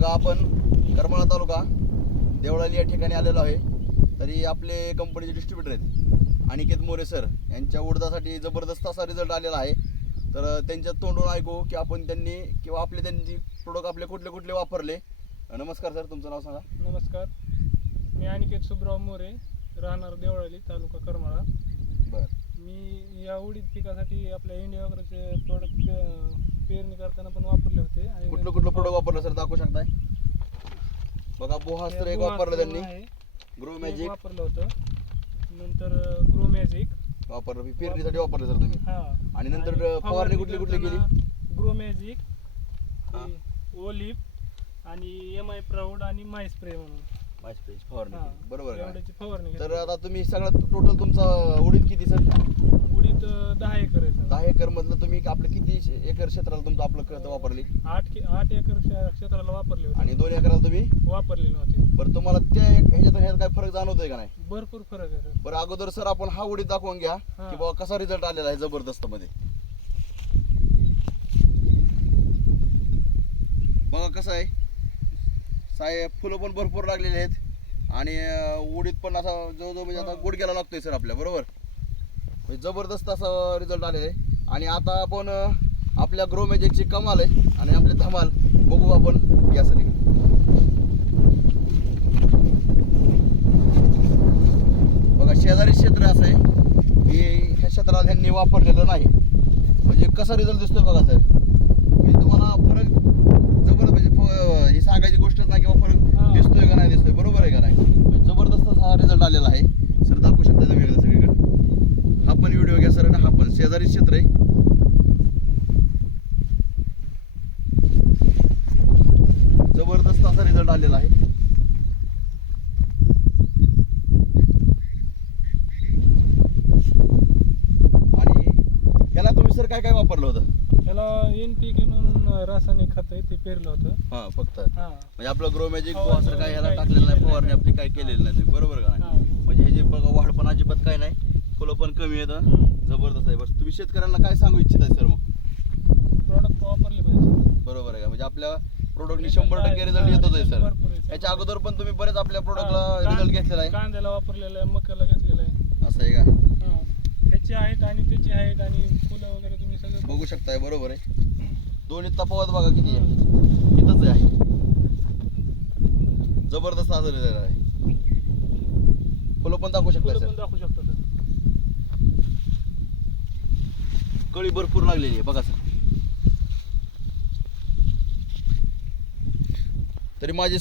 बघा आपण करमाळा तालुका देवळाली या ठिकाणी आलेलो आहे. तरी आपले कंपनीचे डिस्ट्रीब्युटर आहेत अनिकेत मोरे सर यांच्या उडदासाठी जबरदस्त असा रिझल्ट आलेला आहे. तर त्यांच्या तोंडून ऐकू की आपण त्यांनी किंवा त्यांची प्रोडक्ट आपले कुठले कुठले वापरले. नमस्कार सर, तुमचं नाव सांगा. नमस्कार, मी अनिकेत सुब्राव मोरे, राहणार देवळाली, तालुका करमाळा. बरं, मी या उडीद पिकासाठी आपल्या इंडिया वगैरेचे प्रोडक्ट पेरणी करताना पण वापरले होते. आणि कुठलं प्रोडक्ट वापरलं सर दाखवू शकताय. बघा बोहास्त्र एक वापरलं त्यांनी, ग्रो मॅजिक वापरलं होतं, नंतर ग्रो मॅजिक वापरलं, पेरणीसाठी वापरलं सर तुम्ही. आणि नंतर फवारणी कुठली केली. ग्रो मॅजिक, ओलिव्ह आणि MI प्राऊड आणि माय स्प्रे म्हणून फवारणी केली. बरोबर का. एवढ्याची फवारणी तर आता तुम्ही सगळ्यात टोटल तुमचा उडीद किती सर. उडीद 10 एकर आहे. 10 एकर मधलं तुम्ही आपलं किती एकर क्षेत्राला तुमचं आपलं खत वापरली. 8 एकर क्षेत्राला वापरले होते आणि 2 एकराला तुम्ही वापरले नव्हते. बरं, तुम्हाला त्या ह्याच्यातून ह्यात काय फरक जाणवतोय का नाही. भरपूर फरक आहे सर. बरं, अगोदर सर आपण हा उडीद दाखवून घ्या की बाबा कसा रिझल्ट आलेला आहे जबरदस्त मध्ये. बघा कसं आहे, फुलं पण भरपूर लागलेली आहेत आणि उडीद पण असा जवळजवळ म्हणजे आता गुडघ्याला लागतोय सर आपल्या. बरोबर, म्हणजे जबरदस्त असा रिझल्ट आलेला आहे. आणि आता आपण आपल्या ग्रो मॅजिकची कमाल आहे आणि आपले धमाल बघू आपण यासाठी. बघा शेजारी क्षेत्र असं आहे की ह्या क्षेत्राला त्यांनी वापरलेलं नाही. म्हणजे कसा रिझल्ट दिसतोय बघा सर. म्हणजे तुम्हाला फरक जबरदस्त, म्हणजे ही सांगायची गोष्टच नाही किंवा फरक दिसतोय का नाही दिसतोय. बरोबर आहे का नाही. म्हणजे जबरदस्त असा रिझल्ट आलेला आहे सर. दाखवू शकता तुम्ही एकदा सगळीकडे. हा पण व्हिडिओ घ्या सर आणि हा पण शेजारी क्षेत्र आहे. जबरदस्त असा रिझल्ट आलेला आहे. आणि ह्याला तुम्ही सर काय काय वापरलं होतं. त्याला NPK म्हणून रासायनिक खत आहे ते पेरलं होतं. हा, फक्त म्हणजे आपलं ग्रो मॅजिक असं काय ह्याला टाकलेलं नाही, फवारणी आपली काय केलेली नाही. बरोबर का नाही. म्हणजे हे जे बघा वाढ पण अजिबात काय नाही, फुलं पण कमी येतं. जबरदस्त आहे. बस तुम्ही शेतकऱ्यांना काय सांगू इच्छित आहे सर मग. प्रोडक्ट वापरले पाहिजे. बरोबर आहे का. म्हणजे आपल्या प्रोडक्टनी 100% रिझल्ट येतोच आहे सर. याच्या अगोदर पण तुम्ही बरेच आपल्या प्रोडक्टला रिझल्ट घेतलेला आहे. कांद्याला वापरलेला आहे, मक्याला घेतलेला आहे. असं आहे का. ह्याची हाईट आणि त्याची हाईट आणि फुलं वगैरे तुम्ही सगळं बघू शकताय. बरोबर आहे. दोन्ही तफावत बघा किती आहे. इथंच आहे. जबरदस्त असं रिझल्ट आहे. फुलं पण दाखवू शकताय फुलं सर. पण दाखवू शकतो सर. कळी भरपूर लागलेली आहे बघा सर. तरी माझी